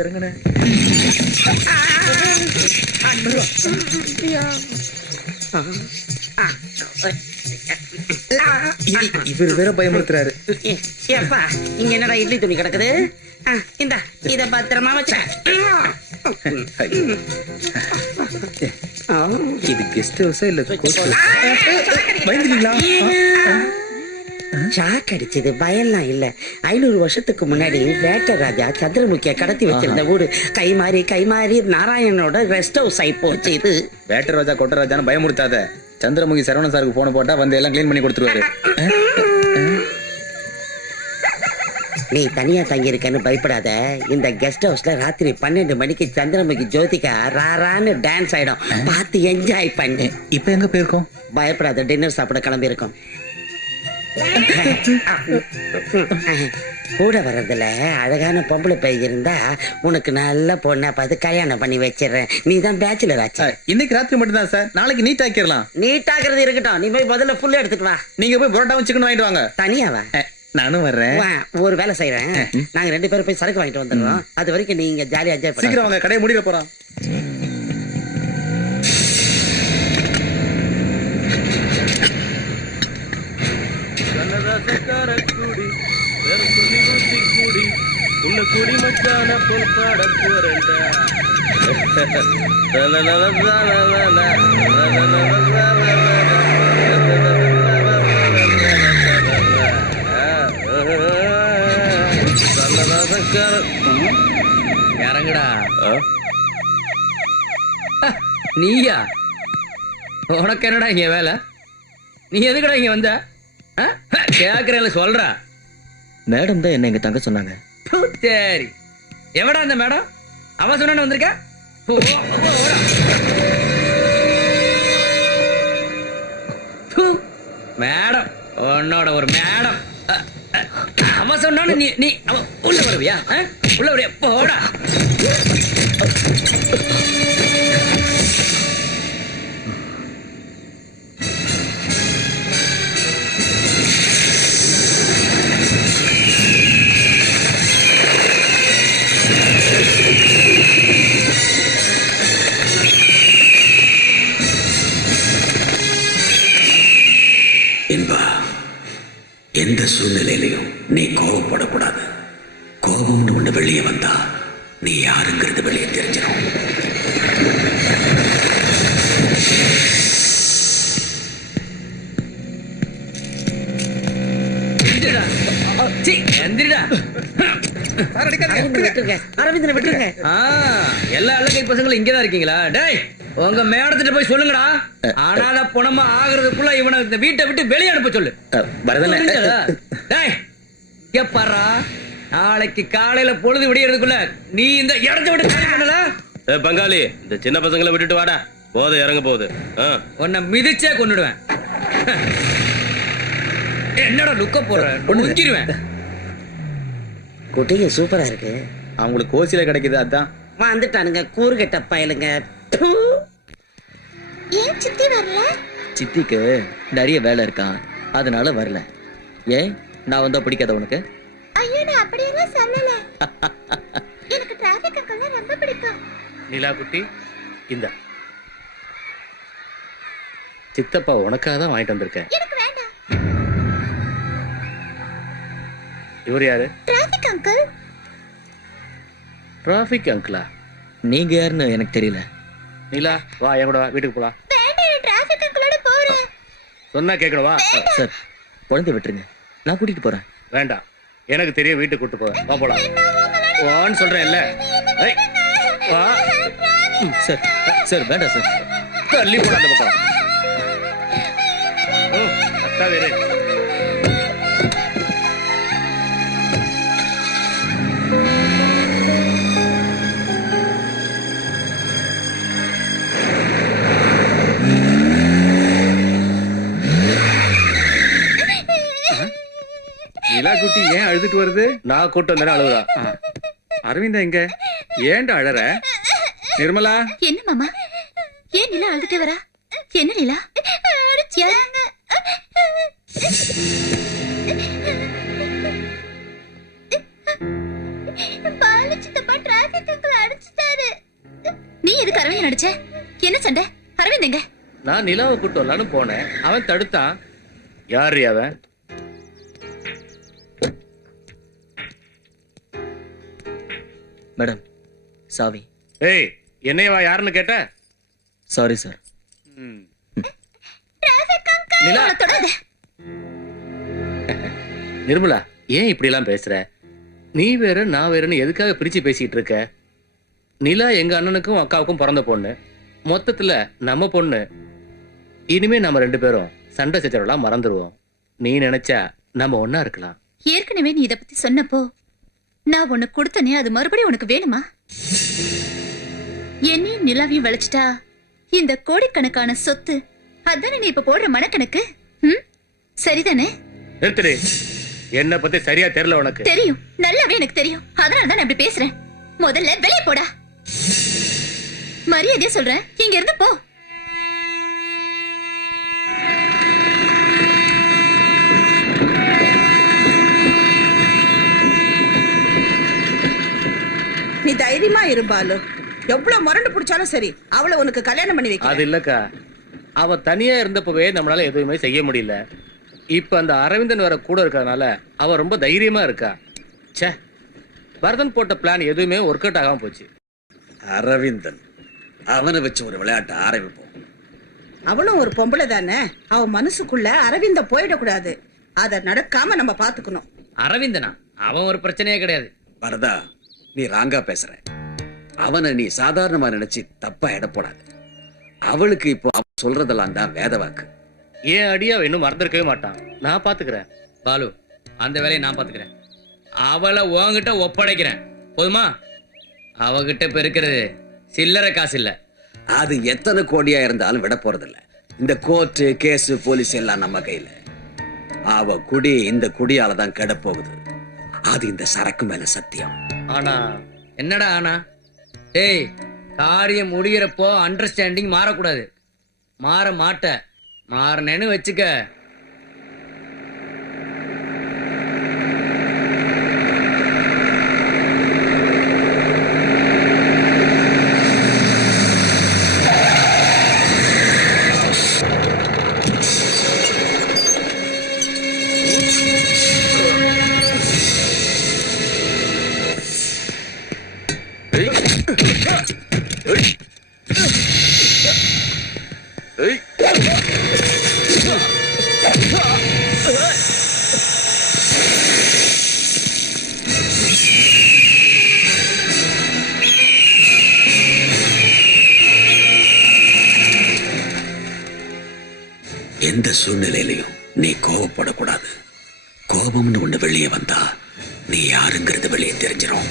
வந்து இறங்குனேன் இவர் வேற பயமுறுத்துறாரு. ஏப்பா இங்க என்னடா இட்லி துணி கிடக்குது? இந்தா இத பத்திரமா வச்ச. இது கெஸ்ட் ஹவுஸா இல்ல கோஸ்ட் பயந்துட்டீங்களா? ஷாக் அடிச்சது பயம்லாம் இல்ல. ஐநூறு வருஷத்துக்கு முன்னாடி வேட்ட ராஜா சந்திரமுகிய கடத்தி வச்சிருந்த வீடு கை மாறி கை மாறி நாராயணனோட ரெஸ்ட் ஹவுஸ் ஆகி போச்சு இது. வேட்டர் ராஜா கொட்ட ராஜான்னு பயமுறுத்தாத சந்திரமுகி சரவணன் சாருக்கு போன போட்டா வந்து எல்லாம் க்ளீன் பண்ணி கொடுத்துருவாரு. நீ தனியா தங்கி இருக்கன்னு பயப்படாத. இந்த கெஸ்ட் ஹவுஸ்ல ராத்திரி பன்னெண்டு மணிக்கு சந்திரமுகி ஜோதிகா ராரான்னு டான்ஸ் ஆயிடும். பார்த்து என்ஜாய் பண்ணு. இப்ப எங்க போயிருக்கோம்? பயப்படாத டின்னர் சாப்பிட கிளம்பி இருக்கோம் கூட வர்றதுல அழகான பொம்பளை பையன் இருந்தா உனக்கு நல்ல பொண்ணா பார்த்து கல்யாணம் பண்ணி வச்சிடுறேன். நீ தான் பேச்சுலர் ஆச்சு இன்னைக்கு ராத்திரி மட்டும் தான் சார். நாளைக்கு நீட் ஆக்கிடலாம். நீட்டாகிறது இருக்கட்டும். நீ போய் முதல்ல புல்ல எடுத்துட்டு வா. நீங்க போய் புரோட்டாவும் சிக்கன் வாங்கிட்டு வாங்க. தனியாவா நானும் வர்றேன். ஒரு வேலை செய்யறேன் நாங்க ரெண்டு பேரும் போய் சரக்கு வாங்கிட்டு வந்துடுறோம். அது வரைக்கும் நீங்க ஜாலியா என்ஜாய் பண்ணி சீக்கிரம் வாங்க கடையை முடிக்க போறான் கூடி வேற சொல்லி ஊத்தி கூடி உன்னை குடி மச்சான பாட போறேன்டா இறங்குடா நீயா? உனக்கு என்னடா இங்க வேலை? நீ எதுக்குடா இங்க வந்த? கேக்குறேன் சொல்றா. மேடம் தான் என்ன எங்க தங்க சொன்னாங்க. சரி. எவடா அந்த மேடம்? அவ சொன்னு வந்திருக்க? மேடம் உன்னோட ஒரு மேடம். அவ சொன்னு நீ நீ உள்ள வருவியா? உள்ள வருவியா? போடா. என்பா எந்த சூழ்நிலையிலையும் நீ கோபப்படக்கூடாது கோபம்னு ஒன்று வெளியே வந்தா நீ யாருங்கிறது வெளியே தெரிஞ்சிடும் அரவிந்தனை விட்டுருங்க. அரவிந்தனை விட்டுருங்க. ஆ, எல்லா அழகை பசங்களும் இங்கதான் இருக்கீங்களா? டேய் உங்க மேடத்திட்ட போய் சொல்லுங்கடா. அனாத பணமா ஆகுறதுக்குள்ள இவனை இந்த வீட்டை விட்டு வெளியே அனுப்ப சொல்லு? டேய் பாருடா நாளைக்கு காலையில பொழுது விடியறதுக்குள்ள நீ இந்த இடத்தை விட்டு காலி பண்ணல ஏ பங்காளி இந்த சின்ன பசங்களை விட்டுட்டு வாடா. போதை இறங்க போகுது. உன்னை மிதிச்சே கொன்னுடுவேன். என்னடா லுக்க போற முடிஞ்சிருவேன் குட்டிங்க சூப்பரா இருக்கு. அவங்களுக்கு கோசில கிடைக்குது அதான். வந்துட்டானுங்க கூறுகட்ட பயலுங்க. ஏன் சித்தி வரல? சித்திக்கு நிறைய வேலை இருக்கான் அதனால வரல. ஏன்? நான் வந்தா பிடிக்காத உனக்கு? ஐயோ நான் அப்படியெல்லாம் சொல்லல. எனக்கு டிராபிக் அங்கிள் ரொம்ப பிடிக்கும். நிலா குட்டி இந்த. சித்தப்பா உனக்காக தான் வாங்கிட்டு வந்திருக்கேன். எனக்கு இவர் யாரு? டிராபிக் அங்கிள் டிராபிக் அங்கிளா நீங்க யாருன்னு எனக்கு தெரியல. நிலா வா என் கூட வா வீட்டுக்கு போலாம். வேண்டாம் டிராபிக் அங்கிளோட போறேன். சொன்னா கேட்கணும் வா சார் குழந்தை விட்டுருங்க. நான் கூட்டிட்டு போறேன். வேண்டாம். எனக்கு தெரியும் வீட்டுக்கு கூட்டு போவேன் வா போலாம். வான்னு சொல்றேன் இல்ல ஏய், வா. ம், சார் சார் வேண்டாம் சார். தள்ளி போட அந்த பக்கம். ம், அத்தா வேறு. அழுதுட்டு வருது? நான் கூட்டம் வந்தேன் அழுகுதா அரவிந்தா எங்க? ஏன்டா அழற? நிர்மலா? என்ன மாமா? ஏன் நிலா அழுதுட்டு வரா? என்ன நிலா? நீ எதுக்கு அரவிந்த் நடிச்ச? என்ன சண்டை? அரவிந்த் எங்க? நான் நிலாவை கூட்டு வரலான்னு போனேன். அவன் தடுத்தான். யாரு அவன்? மேடம் சாவி. ஏய் என்னையவா யாருன்னு கேட்ட? Sorry sir. நிலா. தொடாத. நிர்மலா ஏன் இப்படி எல்லாம் பேசுற? நீ வேற நான் வேறன்னு எதுக்காக பிரிச்சு பேசிட்டு இருக்க? நிலா எங்க அண்ணனுக்கும் அக்காவுக்கும் பிறந்த பொண்ணு. மொத்தத்துல நம்ம பொண்ணு. இனிமே நம்ம ரெண்டு பேரும் சண்டை சச்சரவெல்லாம் மறந்துடுவோம் நீ நினைச்சா நம்ம ஒண்ணா இருக்கலாம். ஏற்கனவே நீ இத பத்தி சொன்னப்போ நான் உனக்கு கொடுத்தனே அது மறுபடியும் உனக்கு வேணுமா? என்னையும் நிலாவையும் வளைச்சிட்டா இந்த கோடிக்கணக்கான சொத்து அதானே நீ இப்ப போடுற மனக்கணக்கு? ம்? சரிதானே? நிறுத்துடு. என்ன பத்தி சரியா தெரியல உனக்கு. தெரியும். நல்லாவே எனக்கு தெரியும். அதனால தான் நான் இப்படி பேசுறேன். முதல்ல வெளியே போடா. மரியாதையா சொல்றேன். இங்க இருந்து போ நீ தைரியமா இரு பாலு எவ்வளவு முரண்டு பிடிச்சாலும் சரி அவளை உனக்கு கல்யாணம் பண்ணி வைக்க அது இல்லக்கா. அவ தனியா இருந்தப்பவே நம்மளால எதுவுமே செய்ய முடியல. இப்ப அந்த அரவிந்தன் வேற கூட இருக்கறனால அவ ரொம்ப தைரியமா இருக்கா. ச்சே பரதன் போட்ட பிளான் எதுவுமே ஒர்க் அவுட் ஆகாம போச்சு. அரவிந்தன் அவனை வச்சு ஒரு விளையாட்டை ஆரம்பிப்போம். அவளும் ஒரு பொம்பளை தானே? அவ மனசுக்குள்ள அரவிந்த போயிடக்கூடாது. அத நடக்காம நம்ம பாத்துக்கணும் அரவிந்தனா? அவன் ஒரு பிரச்சனையே கிடையாது. வரதா நீ ராங்கா பேசுற. அவனை நீ சாதாரணமா நினைச்சு தப்பா எடை போடாத அவளுக்கு இப்போ அவன் சொல்றதெல்லாம் தான் வேத வாக்கு. ஏன் அடியா இன்னும் மறந்துருக்கவே மாட்டான்? நான் பாத்துக்கிறேன். பாலு அந்த வேலையை நான் பாத்துக்கிறேன். அவளை உன்கிட்ட ஒப்படைக்கிறேன். போதுமா? அவகிட்ட இப்ப இருக்கிறது சில்லறை காசு இல்ல. அது எத்தனை கோடியா இருந்தாலும் விட போறதில்ல. இந்த கோர்ட்டு கேஸ் போலீஸ் எல்லாம் நம்ம கையில. அவ குடி இந்த குடியால தான் கெட போகுது. அது இந்த சரக்கு மேல சத்தியம். ஆனா என்னடா ஆனா? டேய் காரியம் முடிகிறப்போ அண்டர்ஸ்டாண்டிங் மாறக்கூடாது. மாற மாட்ட. மாறினேன்னு வச்சுக்க. எந்த சூழ்நிலையிலையும் நீ கோவப்படக்கூடாது. கோபம்னு ஒண்ணு வெளியே வந்தா நீ யாருங்கிறது வெளியே தெரிஞ்சிடும்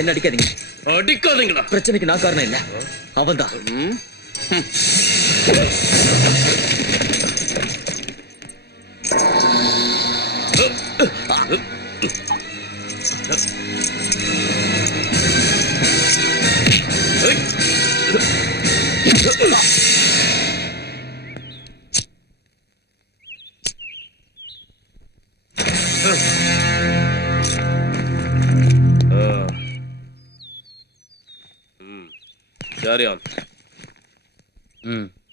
என்ன? அடிக்காதீங்க. அடிக்காதீங்களா? பிரச்சனைக்கு நான் காரணம் இல்ல. அவன்தான். Carry on. ம்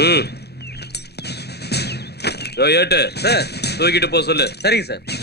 ம். ஏட்டு. சார். தூக்கிட்டு போ சொல்லு. சரிங்க சார்.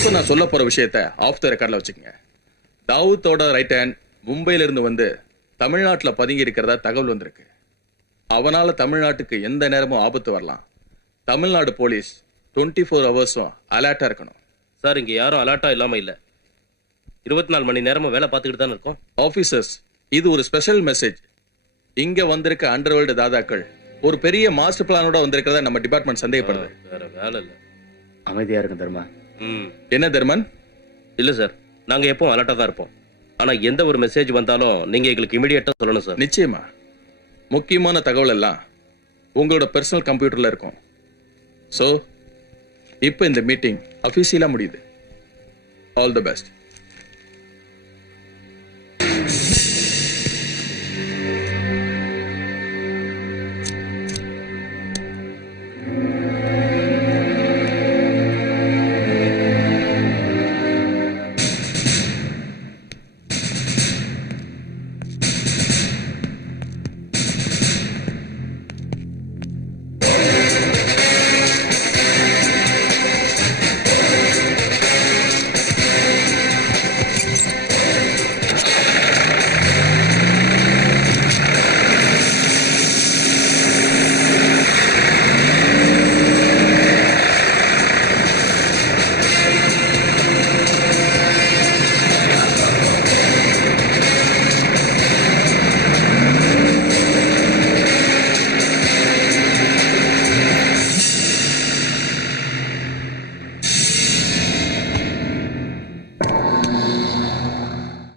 இப்போ நான் சொல்ல போற விஷயத்த ஆஃப் த ரெக்கார்ட்ல வச்சுக்கோங்க. தாவூத்தோட ரைட் ஹேண்ட் மும்பையில இருந்து வந்து தமிழ்நாட்டுல பதுங்கி இருக்கிறதா தகவல் வந்திருக்கு. அவனால தமிழ்நாட்டுக்கு எந்த நேரமும் ஆபத்து வரலாம். தமிழ்நாடு போலீஸ் டுவெண்ட்டி ஃபோர் ஹவர்ஸும் அலர்ட்டா இருக்கணும். சார் இங்க யாரும் அலர்ட்டா இல்லாம இல்ல. இருபத்தி நாலு மணி நேரமும் வேலை பார்த்துக்கிட்டு தான் இருக்கோம். ஆபீசர்ஸ் இது ஒரு ஸ்பெஷல் மெசேஜ் இங்க வந்திருக்க அண்டர்வேல்டு தாதாக்கள் ஒரு பெரிய மாஸ்டர் பிளானோட வந்திருக்கிறதா நம்ம டிபார்ட்மெண்ட் சந்தேகப்படுது. வேற வேலை இல்ல. அமைதியா இருக்கும் தர்மா. என்ன தர்மன்? இல்ல சார் நாங்க எப்பவும் அலர்ட்டா தான் இருப்போம். ஆனா எந்த ஒரு மெசேஜ் வந்தாலும் நீங்க எங்களுக்கு இமிடியேட்டா சொல்லணும் சார். நிச்சயமா. முக்கியமான தகவல் எல்லாம் உங்களோட பர்சனல் கம்ப்யூட்டர்ல இருக்கும். ஸோ இப்போ இந்த மீட்டிங் அஃபீஷியலாக முடியுது. All the best